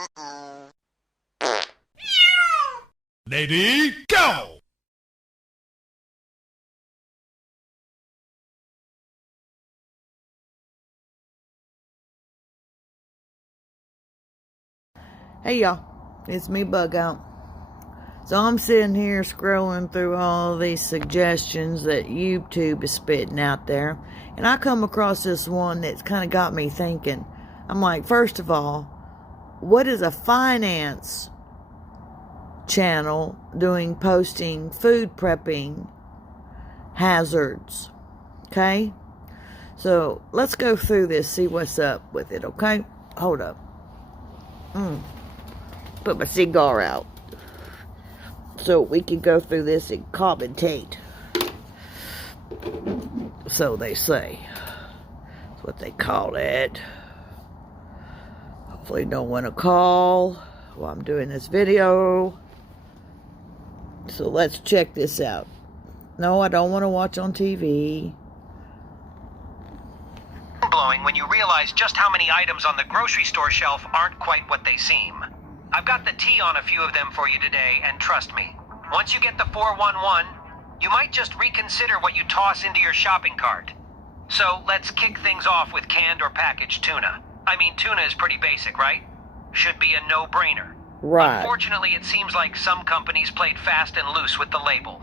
Uh-oh. Lady, go! Hey y'all, it's me Bug Out. So I'm sitting here scrolling through all these suggestions that YouTube is spitting out there, and I come across this one that's kind of got me thinking. I'm like, first of all, what is a finance channel doing posting food prepping hazards? Okay, so let's go through this, see what's up with it. Okay, hold up. Put my cigar out so we can go through this and commentate. So they say. That's what they call it. Hopefully no one will call while I'm doing this video. So let's check this out. No, I don't want to watch on TV. Blowing when you realize just how many items on the grocery store shelf aren't quite what they seem. I've got the tea on a few of them for you today, and trust me, once you get the 411, you might just reconsider what you toss into your shopping cart. So let's kick things off with canned or packaged tuna. I mean, tuna is pretty basic, right? Should be a no-brainer. Right. Unfortunately, it seems like some companies played fast and loose with the label.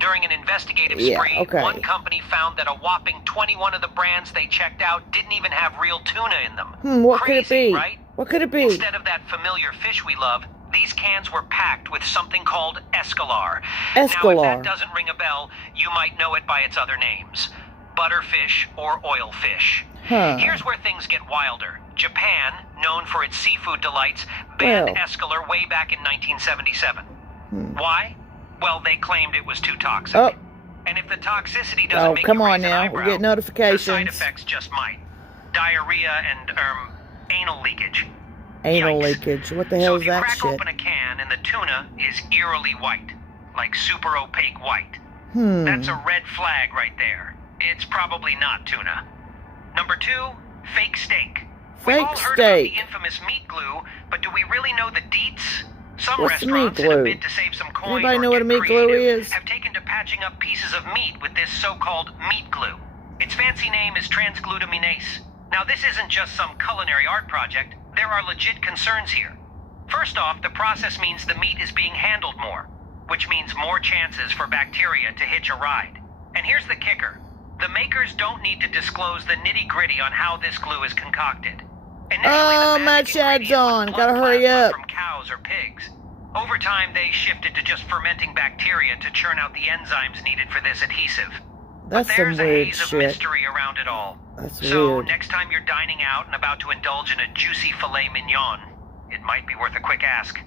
During an investigative spree, one company found that a whopping 21 of the brands they checked out didn't even have real tuna in them. What Crazy, could it be? Right? What could it be? Instead of that familiar fish we love, these cans were packed with something called escalar. Now, if that doesn't ring a bell, you might know it by its other names. Butterfish or oilfish. Here's where things get wilder. Japan, known for its seafood delights, banned escalar way back in 1977. Why? Well, they claimed it was too toxic. And if the toxicity doesn't make you raise an eyebrow, we get notifications. the side effects just might. Diarrhea and, anal leakage. Anal Yikes. leakage. What the hell is that shit? So if you crack shit? open a can and the tuna is eerily white, like super opaque white, that's a red flag right there. It's probably not tuna. Number 2, fake steak. We've all heard about the infamous meat glue, but do we really know the deets? Some restaurants, in a bid to save some coin Anybody know what a meat glue is? have taken to patching up pieces of meat with this so-called meat glue. Its fancy name is transglutaminase. Now, this isn't just some culinary art project. There are legit concerns here. First off, the process means the meat is being handled more, which means more chances for bacteria to hitch a ride. And here's the kicker. The makers don't need to disclose the nitty-gritty on how this glue is concocted. Initially, my shad's on. Gotta hurry up. From cows or pigs. Over time, they shifted to just fermenting bacteria to churn out the enzymes needed for this adhesive. That's but there's some weird a haze shit. of mystery around it all. That's so weird. next time you're dining out and about to indulge in a juicy filet mignon, it might be worth a quick ask.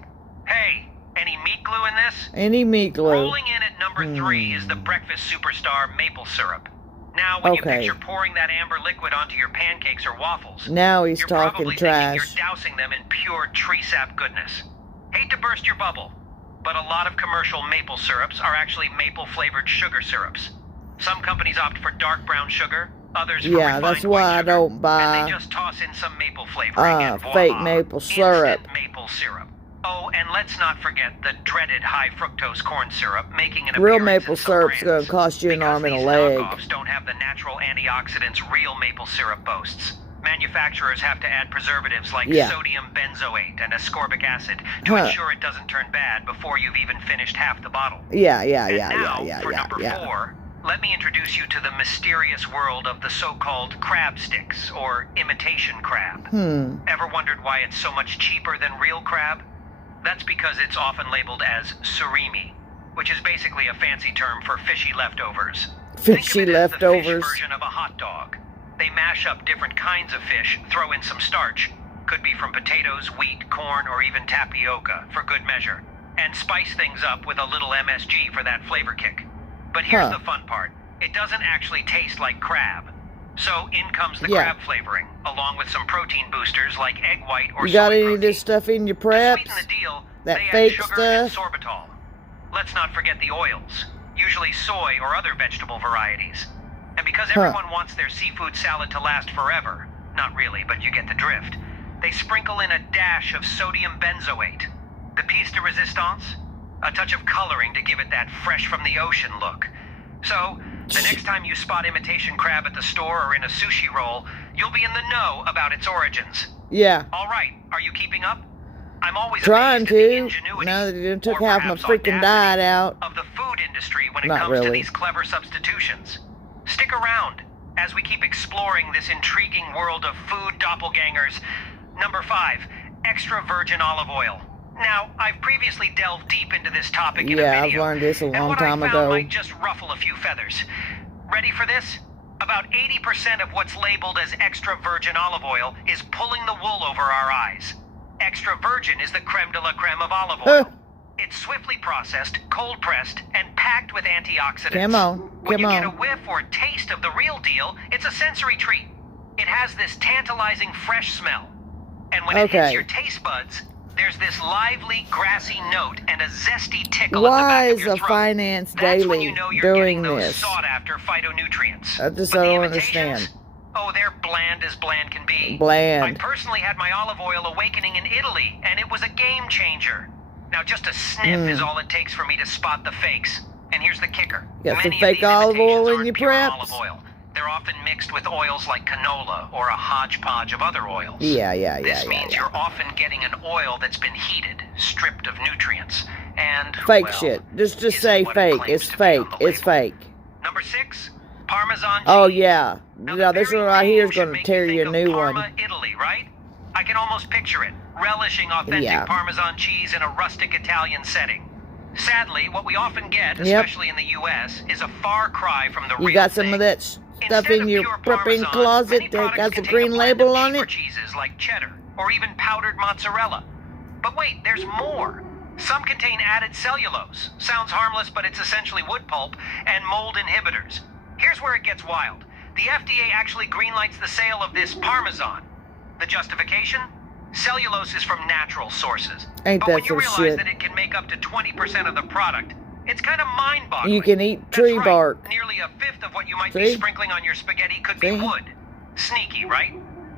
Hey, any meat glue in this? Any meat glue. Rolling in at number 3 is the breakfast superstar maple syrup. Now, when you picture pouring that amber liquid onto your pancakes or waffles, now he's you're talking probably trash. thinking you're dousing them in pure tree sap goodness. Hate to burst your bubble, but a lot of commercial maple syrups are actually maple-flavored sugar syrups. Some companies opt for dark brown sugar, others for refined that's why I sugar, don't buy and they just toss in some maple flavoring and voila, fake maple syrup. instant maple syrup. Oh, and let's not forget the dreaded high fructose corn syrup making an Real appearance maple in some syrup's brands, gonna cost you an arm and a because leg. these knockoffs don't have the natural antioxidants real maple syrup boasts. Manufacturers have to add preservatives like sodium benzoate and ascorbic acid to ensure it doesn't turn bad before you've even finished half the bottle. Now, for number 4, let me introduce you to the mysterious world of the so-called crab sticks, or imitation crab. Ever wondered why it's so much cheaper than real crab? That's because it's often labeled as surimi, which is basically a fancy term for fishy leftovers. Fishy leftovers. Think of it as the fish version of a hot dog. They mash up different kinds of fish, throw in some starch, could be from potatoes, wheat, corn, or even tapioca, for good measure, and spice things up with a little MSG for that flavor kick. But here's the fun part. It doesn't actually taste like crab. So in comes the crab flavoring, along with some protein boosters like egg white or soy You got any protein. of this stuff in your To preps? sweeten the deal, That they fake add sugar and stuff? sorbitol. Let's not forget the oils, usually soy or other vegetable varieties. And because everyone wants their seafood salad to last forever, not really, but you get the drift, they sprinkle in a dash of sodium benzoate. The piece de resistance? A touch of coloring to give it that fresh from the ocean look. So, the next time you spot imitation crab at the store or in a sushi roll, you'll be in the know about its origins. Yeah. All right, are you keeping up? I'm always trying amazed at the to. ingenuity, Now that you took or half my perhaps freaking diet audacity, out. of the food industry when it Not comes really. to these clever substitutions. Stick around as we keep exploring this intriguing world of food doppelgangers. Number 5, extra virgin olive oil. Now, I've previously delved deep into this topic in a Yeah, I've video, learned this a and long what time I found ago. might just ruffle a few feathers. Ready for this? About 80% of what's labeled as extra virgin olive oil is pulling the wool over our eyes. Extra virgin is the creme de la creme of olive oil. It's swiftly processed, cold-pressed, and packed with antioxidants. Come on, When you come get a on. whiff or taste of the real deal, it's a sensory treat. It has this tantalizing fresh smell. And when it hits Okay. your taste buds, there's this lively, grassy note and a zesty tickle Why at the back of is your a throat. Finance That's when Daily you know you're doing getting those this? sought-after phytonutrients. I just But the don't imitations? understand. Oh, they're bland as bland can be. Bland. I personally had my olive oil awakening in Italy, and it was a game changer. Now, just a sniff is all it takes for me to spot the fakes. And here's the kicker. Got some Many of fake these olive oil imitations in aren't your pure preps? olive oil. They're often mixed with oils like canola or a hodgepodge of other oils. Yeah. This means you're often getting an oil that's been heated, stripped of nutrients, and Fake well, shit. Just isn't say what it fake. claims It's to be on fake. the It's label. fake. Number 6, Parmesan cheese. Oh yeah. Now, Yeah, the this very one right here is name should gonna make tear you you a think new of Parma, one. Italy, right? I can almost picture it, relishing authentic Yeah. Parmesan cheese in a rustic Italian setting. Sadly, what we often get, Yep. especially in the U.S., is a far cry from the real You got some thing. of that stuff Instead in of your pure prepping Parmesan, closet many that products got the contain a green blend label of on cheaper it? cheeses like cheddar, or even powdered mozzarella. But wait, there's more. Some contain added cellulose. Sounds harmless, but it's essentially wood pulp, and mold inhibitors. Here's where it gets wild. The FDA actually greenlights the sale of this Parmesan. The justification? Cellulose is from natural sources. Ain't but that when you some realize shit? that it can make up to 20% of the product, it's kind of mind-boggling. You can eat That's tree right. bark. Nearly a fifth of what you might See? be sprinkling on your spaghetti could be See? wood. Sneaky, right?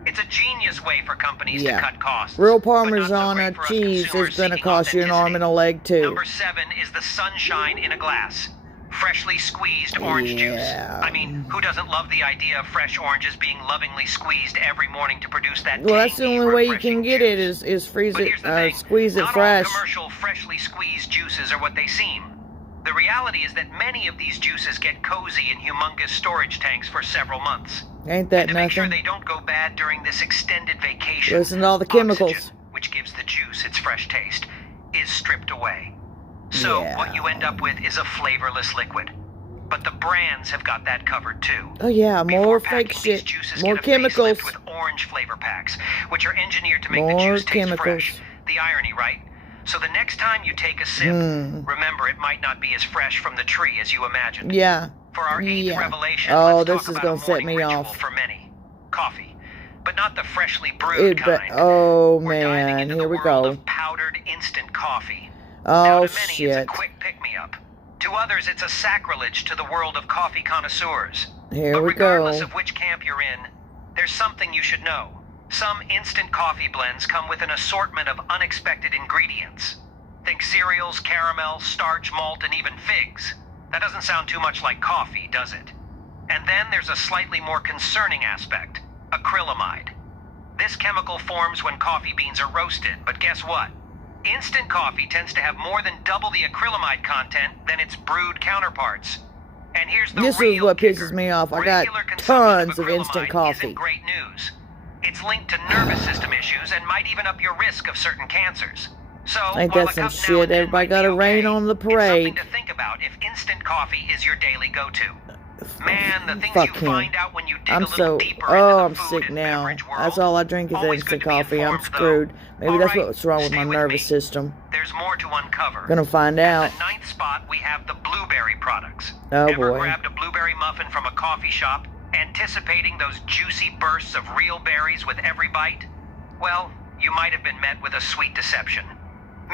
It's a genius way for companies Yeah. to cut costs. Real but not so Parmesan great for us cheese consumers is gonna seeking cost you an arm and a leg too. Number 7 is the sunshine in a glass. Freshly squeezed orange juice. Yeah. I mean, who doesn't love the idea of fresh oranges being lovingly squeezed every morning to produce that Well, that's the tangy, only way you refreshing can get juice? it is freeze But it, here's the thing. squeeze it Not fresh. all commercial freshly squeezed juices are what they seem. The reality is that many of these juices get cozy in humongous storage tanks for several months. Ain't that And to make sure nothing? they don't go bad during this extended vacation, Listen to all the chemicals. oxygen, which gives the juice its fresh taste, is stripped away. So Yeah. what you end up with is a flavorless liquid. But the brands have got that covered too. Oh yeah, more Before fake packing, these shit, juices more get a facelift chemicals. with orange flavor packs, which are engineered to make the More juice taste chemicals. fresh. The irony, right? So the next time you take a sip, remember it might not be as fresh from the tree as you imagined. Yeah. For our 8th Yeah. revelation, Oh, let's this talk is about gonna a set morning me ritual off. for many. Coffee. But not the freshly brewed It, but, kind. oh We're diving man, into here the we world go. of powdered instant coffee. Now, Oh to many, it's a shit. quick pick-me-up. To others, it's a sacrilege to the world of coffee connoisseurs. Here But we regardless go. of which camp you're in, there's something you should know. Some instant coffee blends come with an assortment of unexpected ingredients. Think cereals, caramel, starch, malt, and even figs. That doesn't sound too much like coffee, does it? And then there's a slightly more concerning aspect, acrylamide. This chemical forms when coffee beans are roasted, but guess what? Instant coffee tends to have more than double the acrylamide content than its brewed counterparts. And here's the This is real what kicker. pisses me off. I got Regular consumption tons of instant acrylamide coffee. Isn't great news. It's linked to nervous system issues and might even up your risk of certain cancers. So, Ain't while that a some cup now shit? and then Everybody might gotta be rain okay, on the it's something parade. to think about if instant coffee is your daily go-to. Man, the things Fuck you him. find out when you dig I'm a little so, deeper oh, into I'm the food sick and now. beverage world. That's all I drink is Always instant good to be coffee. I'm informed, though. screwed. Maybe All that's right, what's wrong with stay my with nervous me. system. There's more to uncover. Gonna find out. At the 9th spot, we have the blueberry products. Oh, Ever boy. grabbed a blueberry muffin from a coffee shop, anticipating those juicy bursts of real berries with every bite? Well, you might have been met with a sweet deception.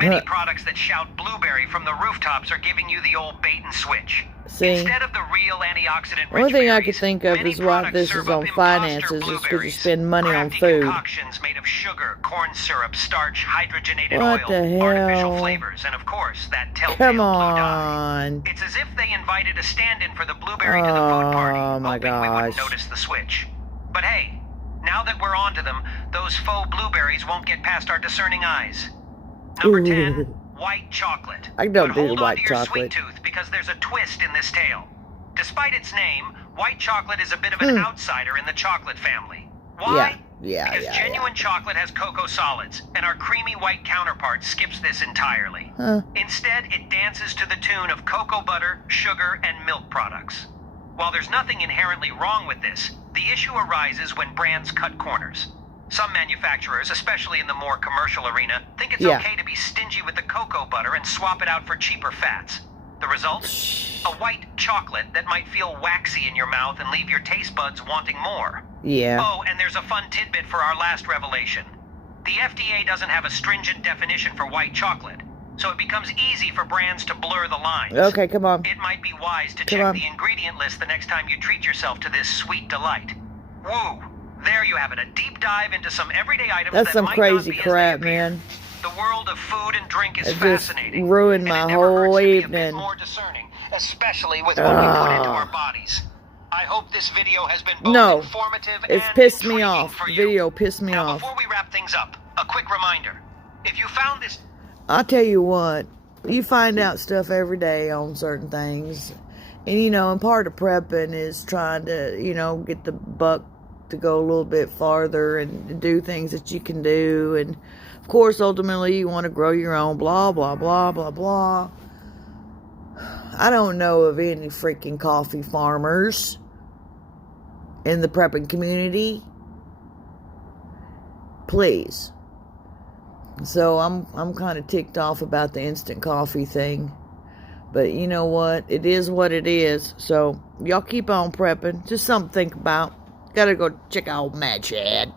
Many products that shout blueberry from the rooftops are giving you the old bait and switch. See? Instead of the real antioxidant The only thing I berries, could think of many is why products this serve is up on imposter finances, is because you blueberries, spend money on crafty food. concoctions made of sugar, corn syrup, starch, hydrogenated What oil, the artificial hell? flavors, and of course, that telltale Come blue dye. on. It's as if they invited a stand-in for the blueberry to the food party, Oh my hoping we wouldn't gosh. notice the switch. But hey, now that we're onto them, those faux blueberries won't get past our discerning eyes. Number 10, white chocolate. I don't But do hold white on to your chocolate. sweet tooth because there's a twist in this tale. Despite its name, white chocolate is a bit of an outsider in the chocolate family. Why? Because genuine chocolate has cocoa solids, and our creamy white counterpart skips this entirely. Instead, it dances to the tune of cocoa butter, sugar, and milk products. While there's nothing inherently wrong with this, the issue arises when brands cut corners. Some manufacturers, especially in the more commercial arena, think it's okay to be stingy with the cocoa butter and swap it out for cheaper fats. The result? A white chocolate that might feel waxy in your mouth and leave your taste buds wanting more. Yeah. Oh, and there's a fun tidbit for our last revelation. The FDA doesn't have a stringent definition for white chocolate, so it becomes easy for brands to blur the lines. Okay, come on. It might be wise to check the ingredient list the next time you treat yourself to this sweet delight. Woo! There you have it, a deep dive into some everyday items That's that some might crazy not be crap, as they appear. man. The world of food and drink is It just fascinating. ruined and my it never hurts whole to be a bit evening. more discerning, especially with what we put into our bodies. I hope this video has been both informative It's and pissed me intriguing off. for The you. video pissed me Now, off. before we wrap things up, a quick reminder. If you found this... I'll tell you what, you find out stuff every day on certain things. And, and part of prepping is trying to, get the buck to go a little bit farther and do things that you can do. And, of course, ultimately, you want to grow your own blah, blah, blah, blah, blah. I don't know of any freaking coffee farmers in the prepping community. Please. So I'm kind of ticked off about the instant coffee thing. But you know what? It is what it is. So y'all keep on prepping. Just something to think about. Gotta go check out Mad Chad.